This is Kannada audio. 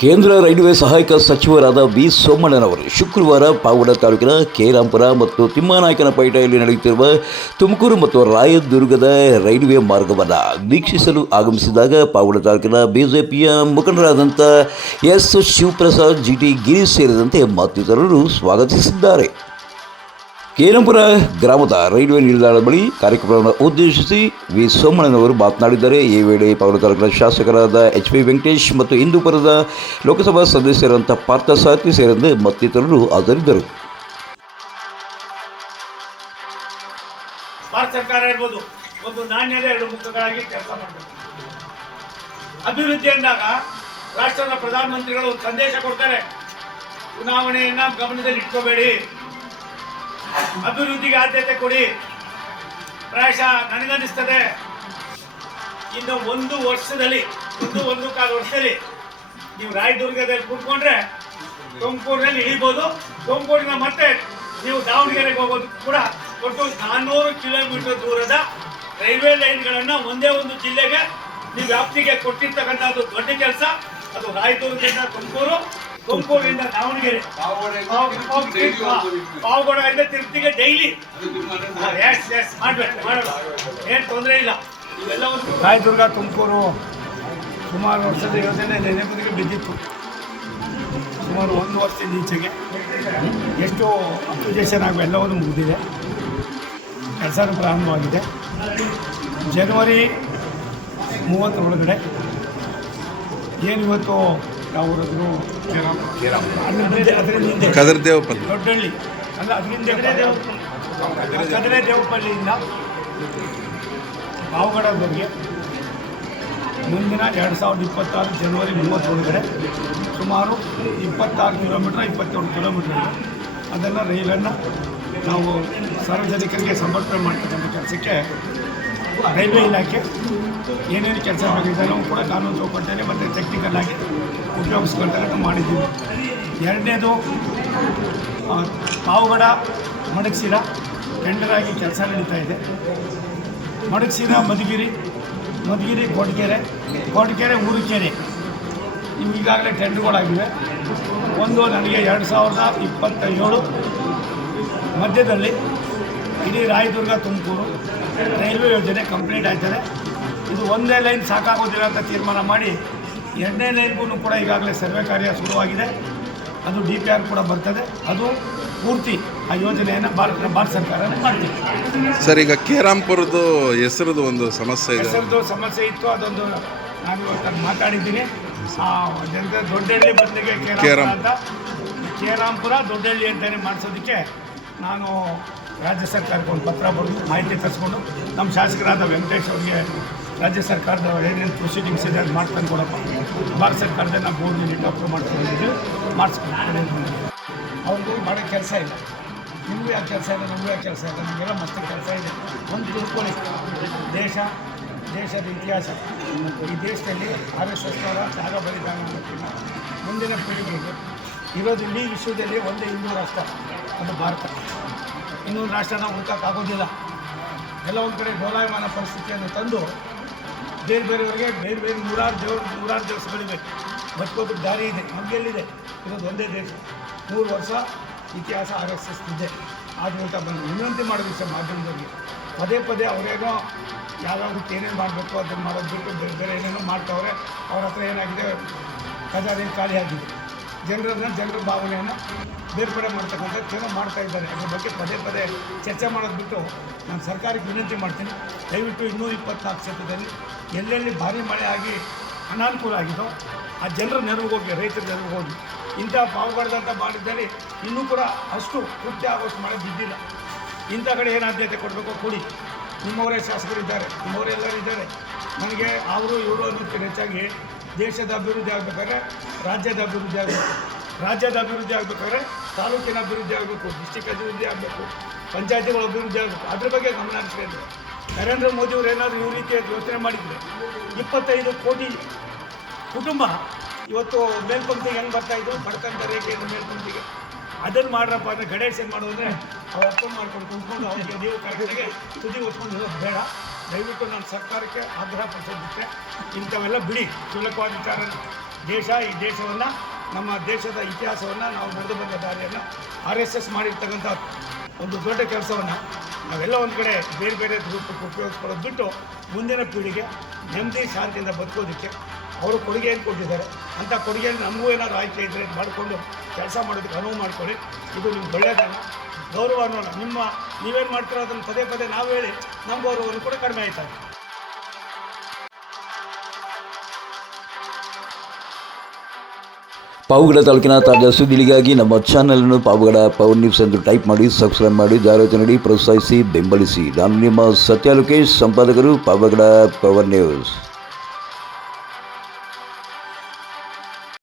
ಕೇಂದ್ರ ರೈಲ್ವೆ ಸಹಾಯಕ ಸಚಿವರಾದ ಬಿ ಸೋಮಣ್ಣನವರು ಶುಕ್ರವಾರ ಪಾವಡ ತಾಲೂಕಿನ ಕೇರಾಂಪುರ ಮತ್ತು ತಿಮ್ಮಾನಾಯಕನಪೇಟೆಯಲ್ಲಿ ನಡೆಯುತ್ತಿರುವ ತುಮಕೂರು ಮತ್ತು ರಾಯದುರ್ಗದ ರೈಲ್ವೆ ಮಾರ್ಗವನ್ನು ವೀಕ್ಷಿಸಲು ಆಗಮಿಸಿದಾಗ ಪಾವಡ ತಾಲೂಕಿನ ಬಿಜೆಪಿಯ ಮುಖಂಡರಾದಂಥ S Shivaprasad, G T Girish ಸೇರಿದಂತೆ ಮತ್ತಿತರರು ಸ್ವಾಗತಿಸಿದ್ದಾರೆ. ಕೇರಂಪುರ ಗ್ರಾಮದ ರೈಲ್ವೆ ನಿಲ್ದಾಣದ ಬಳಿ ಕಾರ್ಯಕ್ರಮವನ್ನು ಉದ್ದೇಶಿಸಿ ವಿ. ಸೋಮಣ್ಣನವರು ಮಾತನಾಡಿದ್ದಾರೆ. ಈ ವೇಳೆ ಪವನ ತಾಲೂಕಿನ ಶಾಸಕರಾದ ಎಚ್. ಪಿ. ವೆಂಕಟೇಶ್ ಮತ್ತು ಹಿಂದೂಪುರದ ಲೋಕಸಭಾ ಸದಸ್ಯರಂತ ಪಾರ್ಥ ಸಾರಥಿ ಸೇರಿದಂತೆ ಮತ್ತಿತರರು ಹಾಜರಿದ್ದರು. ಭಾರತ ಸರ್ಕಾರ ಇರ್ಬೋದು. ಒಂದು ನಾಣ್ಯದ ಎರಡು ಮುಖಗಳಾಗಿ ಕೆಲಸ ಮಾಡಬೇಕು. ಅಭಿವೃದ್ಧಿ ಅಂದಾಗ ರಾಷ್ಟ್ರದ ಪ್ರಧಾನಮಂತ್ರಿಗಳು ಸಂದೇಶ ಕೊಡ್ತಾರೆ. ಚುನಾವಣೆಯನ್ನ ಗಮನದಲ್ಲಿ ಇಟ್ಕೋಬೇಡಿ ಅಭಿವೃದ್ಧಿಗೆ ಆದ್ಯತೆ ಕೊಡಿ. ಪ್ರಾಯಶಃ ನನಗನ್ನಿಸ್ತದೆ. ಇನ್ನು ಒಂದು ವರ್ಷದಲ್ಲಿ, ಒಂದು ಒಂದು ಕಾಲು ವರ್ಷದಲ್ಲಿ ನೀವು ರಾಯದುರ್ಗದಲ್ಲಿ ಕೂತ್ಕೊಂಡ್ರೆ ತುಮಕೂರಿನಲ್ಲಿ ಇಳಿಬೋದು. ತುಮಕೂರಿನ ಮತ್ತೆ ನೀವು ದಾವಣಗೆರೆಗೆ ಹೋಗೋದು ಕೂಡ ಒಟ್ಟು ನಾನ್ನೂರು ಕಿಲೋಮೀಟರ್ ದೂರದ ರೈಲ್ವೆ ಲೈನ್ಗಳನ್ನು ಒಂದೇ ಒಂದು ಜಿಲ್ಲೆಗೆ ನೀವು ವ್ಯಾಪ್ತಿಗೆ ಕೊಟ್ಟಿರ್ತಕ್ಕಂಥದ್ದು ದೊಡ್ಡ ಕೆಲಸ. ಅದು ರಾಯದುರ್ಗದಿಂದ ತುಮಕೂರು. ತುಮಕೂರಿಂದ ದಾವಣಗೆರೆ. ಪಾವಗಡದಿಂದ ತಿರುಪತಿಗೆ ಡೈಲಿ. ಎಸ್ ಎಸ್ ಮಾಡ್ಬೇಕು ಮಾಡೋಣ ಏನು ತೊಂದರೆ ಇಲ್ಲ. ರಾಯದುರ್ಗ ತುಮಕೂರು ಸುಮಾರು ವರ್ಷದ ಯೋಜನೆ ನೆನೆಗುದಿಗೆ ಬಿದ್ದಿತ್ತು. ಸುಮಾರು ಒಂದು ವರ್ಷದ ಈಚೆಗೆ ಎಷ್ಟು ಅಪ್ಲಿಕೇಶನ್ ಆಗಿ ಎಲ್ಲವನ್ನು ಮುಗಿದಿದೆ. ಕೆಲಸ ಪ್ರಾರಂಭವಾಗಿದೆ. ಜನವರಿ ಮೂವತ್ತರೊಳಗಡೆ ಏನು ಇವತ್ತು ಕದರ್ ದೇವಪಲ್ಲಿ. ದೊಡ್ಡಹಳ್ಳಿ ಅಲ್ಲ ಅದರಿಂದ ಕದರೆ ದೇವಪಳ್ಳಿಯಿಂದ ಬಗ್ಗೆ ಮುಂದಿನ ಎರಡು ಸಾವಿರದ ಇಪ್ಪತ್ತಾರು ಜನವರಿ ಮೂವತ್ತೊಳಗಡೆ ಸುಮಾರು ಇಪ್ಪತ್ತಾರು ಕಿಲೋಮೀಟ್ರ್ ಇಪ್ಪತ್ತೇಳು ಕಿಲೋಮೀಟ್ರ್ ಇದೆ. ಅದನ್ನು ರೈಲನ್ನು ನಾವು ಸಾರ್ವಜನಿಕರಿಗೆ ಸಮರ್ಪಣೆ ಮಾಡ್ತಕ್ಕಂಥ ಕೆಲಸಕ್ಕೆ ರೈಲ್ವೆ ಇಲಾಖೆ ಏನೇನು ಕೆಲಸ ಮಾಡಿದ್ದಾರೋ ಕೂಡ ಕಾನೂನು ಚೌಕಟ್ಟಲ್ಲಿ ಮತ್ತು ಟೆಕ್ನಿಕಲ್ ಆಗಿ ಉಪಯೋಗಿಸ್ಕೊಳ್ತಕ್ಕಂಥ ಮಾಡಿದ್ದೀವಿ. ಎರಡನೇದು ಪಾವಗಡ ಮಡಗ್ಸಿರ ಟೆಂಡರ್ ಆಗಿ ಕೆಲಸ ನಡೀತಾ ಇದೆ. ಮಡಗ್ಸಿರ ಮಧುಗಿರಿ ಮಧುಗಿರಿ ಕೊಡ್ಗೆರೆ ಕೊಡ್ಗೆರೆ ಊರುಕೆರೆ ಈಗಾಗಲೇ ಟೆಂಡರ್ಗಳಾಗಿವೆ. ಒಂದು, ನನಗೆ ಎರಡು ಸಾವಿರದ ಇಪ್ಪತ್ತ ಏಳು ಮಧ್ಯದಲ್ಲಿ ಇಡೀ ರಾಯದುರ್ಗ ತುಮಕೂರು ರೈಲ್ವೆ ಯೋಜನೆ ಕಂಪ್ಲೀಟ್ ಆಯ್ತದೆ. ಇದು ಒಂದೇ ಲೈನ್ ಸಾಕಾಗೋದಿಲ್ಲ ಅಂತ ತೀರ್ಮಾನ ಮಾಡಿ ಎರಡನೇ ಲೈನ್ಗೂ ಕೂಡ ಈಗಾಗಲೇ ಸರ್ವೆ ಕಾರ್ಯ ಶುರುವಾಗಿದೆ. ಅದು ಡಿ ಪಿ ಆರ್ ಕೂಡ ಬರ್ತದೆ. ಅದು ಪೂರ್ತಿ ಆ ಯೋಜನೆಯನ್ನು ಭಾರತ ಭಾರತ ಸರ್ಕಾರನೇ ಮಾಡ್ತೀವಿ ಸರ್ ಈಗ ಕೇರಾಂಪುರದ್ದು ಹೆಸರದು ಒಂದು ಸಮಸ್ಯೆ ಇದೆ. ಹೆಸರದು ಸಮಸ್ಯೆ ಇತ್ತು ಅದೊಂದು ನಾನು ಇವತ್ತು ಮಾತಾಡಿದ್ದೀನಿ. ದೊಡ್ಡಹಳ್ಳಿ ಬದಲಿಗೆ ಕೇರಾಂಪುರ ಕೇರಾಂ. ಅಂತ ಕೇರಾಂಪುರ ದೊಡ್ಡಹಳ್ಳಿ ಅಂತಲೇ ಮಾಡಿಸೋದಕ್ಕೆ ನಾನು ರಾಜ್ಯ ಸರ್ಕಾರಕ್ಕೆ ಒಂದು ಪತ್ರ ಬರೆದು ಮಾಹಿತಿ ತರಿಸ್ಕೊಂಡು ನಮ್ಮ ಶಾಸಕರಾದ ವೆಂಕಟೇಶ್ ಅವರಿಗೆ ರಾಜ್ಯ ಸರ್ಕಾರದ ಏನೇನು ಪ್ರೊಸೀಡಿಂಗ್ಸ್ ಇದೆ ಅದು ಮಾಡ್ಕೊಂಡು ಕೊಡಪ್ಪ. ಭಾರತ ಸರ್ಕಾರದ ನಾವು ಬೋರ್ಡ್ ಯೂನಿಟ್ ಅಪ್ರೂವ್ ಮಾಡ್ಕೊಂಡಿದ್ದೀವಿ ಮಾಡಿಸ್ಕೊಂಡು ಅವ್ರಿಗೆ ಮಾಡೋ ಕೆಲಸ ಇಲ್ಲ. ನಿಮಗೂ ಯಾಕೆ ಕೆಲಸ ಇದೆ, ನಮಗೂ ಯಾಕೆ ಕೆಲಸ ಇದೆ, ನಮಗೆಲ್ಲ ಮತ್ತೆ ಕೆಲಸ ಇದೆ. ಒಂದು ತಿಳ್ಕೊಳ್ಳಿ. ದೇಶ, ದೇಶದ ಇತಿಹಾಸ. ಈ ದೇಶದಲ್ಲಿ ಆರ್ ಎಸ್ ಎಸ್ ಅವರ ತ್ಯಾಗ ಬಲಿದಾನ ಮುಂದಿನ ಪೀಳಿಗೆಗೆ ಇರೋದು ಇಡೀ ವಿಶ್ವದಲ್ಲಿ ಒಂದೇ ಹಿಂದೂ ರಾಷ್ಟ್ರ, ಅದು ಭಾರತ. ಇನ್ನೊಂದು ರಾಷ್ಟ್ರ ನಾವು ಹುಡುಕೋಕ್ಕಾಗೋದಿಲ್ಲ ಎಲ್ಲ ಒಂದು ಕಡೆ ಗೋಲಾಯಮಾನ ಪರಿಸ್ಥಿತಿಯನ್ನು ತಂದು ಬೇರೆ ಬೇರೆಯವರಿಗೆ ಬೇರೆ ಬೇರೆ ನೂರಾರು ದೇವರು ನೂರಾರು ದಿವಸಗಳಿವೆ ಬದುಕೋದಕ್ಕೆ ದಾರಿ ಇದೆ ನಮಗೆಲ್ಲಿದೆ ಇರೋದು ಒಂದೇ ದೇಶ. ಮೂರು ವರ್ಷ ಇತಿಹಾಸ ಆರ್ ಎಸ್ ಎಸ್ ಇದೆ ಆಡಳಿತ ಬಂದು ವಿನಂತಿ ಮಾಡೋ ಸರ್ ಮಾಧ್ಯಮದಲ್ಲಿ ಪದೇ ಪದೇ ಅವರೇನೋ ಯಾವ್ಯಾವುದಕ್ಕೆ ಏನೇನು ಮಾಡಬೇಕು, ಅದನ್ನು ಮಾಡೋದು ಬಿಟ್ಟು ಬೇರೆ ಬೇರೆ ಏನೇನೋ ಮಾಡ್ತಾವ್ರೆ, ಅವ್ರ ಹತ್ರ ಏನಾಗಿದೆ? ಖಜಾನೆ ಆಗಿದೆ. ಜನರನ್ನ, ಜನರ ಭಾವನೆಯನ್ನು ಬೇರ್ಪಡೆ ಮಾಡ್ತಕ್ಕಂಥ ಏನೋ ಮಾಡ್ತಾ ಇದ್ದಾರೆ. ಅದ್ರ ಬಗ್ಗೆ ಪದೇ ಪದೇ ಚರ್ಚೆ ಮಾಡೋದು ಬಿಟ್ಟು ನಾನು ಸರ್ಕಾರಕ್ಕೆ ವಿನಂತಿ ಮಾಡ್ತೀನಿ. ದಯವಿಟ್ಟು ಇನ್ನೂ ಇಪ್ಪತ್ನಾಲ್ಕು ಕ್ಷೇತ್ರದಲ್ಲಿ ಎಲ್ಲೆಲ್ಲಿ ಭಾರಿ ಮಳೆ ಆಗಿ ಅನಾನುಕೂಲ ಆಗಿದೋ ಆ ಜನರ ನೆರವು ಹೋಗಿ, ರೈತರ ನೆರವು ಹೋಗಿ, ಇಂಥ ಪಾವುಗಡದಂಥ ಮಾಡಿದ್ದಲ್ಲಿ ಇನ್ನೂ ಕೂಡ ಅಷ್ಟು ಕೃತ್ಯ ಆಗೋಷ್ಟು ಮಳೆ ಬಿದ್ದಿಲ್ಲ. ಇಂಥ ಕಡೆ ಏನು ಆದ್ಯತೆ ಕೊಡಬೇಕು ಕೊಡಿ. ನಿಮ್ಮವರೇ ಶಾಸಕರಿದ್ದಾರೆ, ನಿಮ್ಮವರೇ ಎಲ್ಲರೂ ಇದ್ದಾರೆ. ನನಗೆ ಅವರು, ಇವರು ಅನ್ನೋದಕ್ಕಿಂತ ಹೆಚ್ಚಾಗಿ ದೇಶದ ಅಭಿವೃದ್ಧಿ ಆಗಬೇಕಾದ್ರೆ ರಾಜ್ಯದ ಅಭಿವೃದ್ಧಿ ಆಗಬೇಕು. ರಾಜ್ಯದ ಅಭಿವೃದ್ಧಿ ಆಗಬೇಕಾದ್ರೆ ತಾಲೂಕಿನ ಅಭಿವೃದ್ಧಿ ಆಗಬೇಕು ಡಿಸ್ಟಿಕ್ ಅಭಿವೃದ್ಧಿ ಆಗಬೇಕು, ಪಂಚಾಯತಿಗಳ ಅಭಿವೃದ್ಧಿ ಆಗಬೇಕು, ಅದ್ರ ಬಗ್ಗೆ ಗಮನ ಹರಿಸ್ಬೇಕು. ನರೇಂದ್ರ ಮೋದಿಯವರು ಏನಾದರೂ ಈ ರೀತಿಯ ಯೋಚನೆ ಮಾಡಿದರೆ ಇಪ್ಪತ್ತೈದು ಕೋಟಿ ಕುಟುಂಬ ಇವತ್ತು ಮೇಲ್ಪಂಕ್ತಿಗೆ ಹೆಂಗೆ ಬರ್ತಾ ಇದ್ರು ಬಡತನದ ರೇಖೆಯಿಂದ ಮೇಲ್ಪಂಕ್ತಿಗೆ ಅದನ್ನು ಮಾಡ್ರಪ್ಪ ಅಂದರೆ ಗಣೇಶನ್ ಮಾಡೋದ್ರೆ ಅವ್ರು ಅರ್ಥ ಮಾಡ್ಕೊಂಡು ಕುಂತ್ಕೊಂಡು ಅವ್ರಿಗೆ ನೀವು ಕರೆಕ್ಟಾಗಿ ತುದಿ ಒತ್ಕೊಂಡು ಹೋಗೋದು ಬೇಡ. ದಯವಿಟ್ಟು ನಾನು ಸರ್ಕಾರಕ್ಕೆ ಆಗ್ರಹ ಪಡಿಸೋದಿಟ್ಟೆ ಇಂಥವೆಲ್ಲ ಬಿಡಿ. ಕ್ಷುಲ್ಲಕವಾದ ವಿಚಾರ. ದೇಶ ಈ ದೇಶವನ್ನು ನಮ್ಮ ದೇಶದ ಇತಿಹಾಸವನ್ನು ನಾವು ನಡೆದು ಬಂದ ದಾರಿಯನ್ನು ಆರ್ ಎಸ್ ಎಸ್ ಮಾಡಿರ್ತಕ್ಕಂಥ ಒಂದು ದೊಡ್ಡ ಕೆಲಸವನ್ನು ನಾವೆಲ್ಲ ಒಂದು ಕಡೆ ಬೇರೆ ಬೇರೆ ರೂಪಕ್ಕೆ ಉಪಯೋಗಿಸ್ಕೊಳ್ಳೋದು ಬಿಟ್ಟು ಮುಂದಿನ ಪೀಳಿಗೆ ನೆಮ್ಮದಿ, ಶಾಂತಿಯಿಂದ ಬದುಕೋದಕ್ಕೆ ಅವರು ಕೊಡುಗೆಯನ್ನು ಕೊಟ್ಟಿದ್ದಾರೆ. ಅಂಥ ಕೊಡುಗೆಯನ್ನು ನಮಗೂ ಏನಾದರೂ ಆಯ್ಕೆ ಇದ್ದರೆ ಮಾಡಿಕೊಂಡು ಕೆಲಸ ಮಾಡೋದಕ್ಕೆ ಅನುವು ಮಾಡಿಕೊಳ್ಳಿ. ಇದು ನಿಮ್ಗೆ ಒಳ್ಳೆಯದಲ್ಲ ಗೌರವ ಅನ್ನೋಣ ನಿಮ್ಮ ನೀವೇನು ಮಾಡ್ತೀರೋ ಅದನ್ನು ಪದೇ ಪದೇ ನಾವು ಹೇಳಿ ನಮ್ಮ ಗೌರವವನ್ನು ಕೂಡ ಕಡಿಮೆ ಆಯ್ತಾ? ಪಾವುಗಡ ತಾಲೂಕಿನ ತಾಜಾ ಸುದ್ದಿಗಳಿಗಾಗಿ ನಮ್ಮ ಚಾನಲನ್ನು ಪಾವುಗಡ ಪವರ್ ನ್ಯೂಸ್ ಎಂದು ಟೈಪ್ ಮಾಡಿ ಸಬ್ಸ್ಕ್ರೈಬ್ ಮಾಡಿ ಜಾಹೀರಾತು ನೀಡಿ ಪ್ರೋತ್ಸಾಹಿಸಿ, ಬೆಂಬಲಿಸಿ. ನಾನು ನಿಮ್ಮ ಸತ್ಯ ಲೋಕೇಶ್ ಸಂಪಾದಕರು ಪಾವಗಡ ಪವರ್ ನ್ಯೂಸ್.